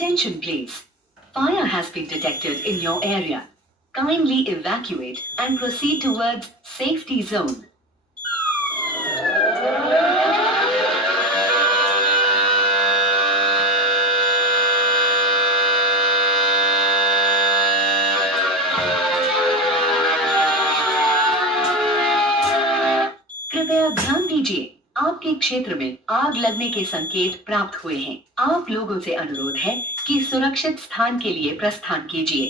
Attention please. Fire has been detected in your area. Kindly evacuate and proceed towards safety zone. कृपया ध्यान दीजिए, आपके क्षेत्र में आग लगने के संकेत प्राप्त हुए हैं। आप लोगों से अनुरोध है कि सुरक्षित स्थान के लिए प्रस्थान कीजिए।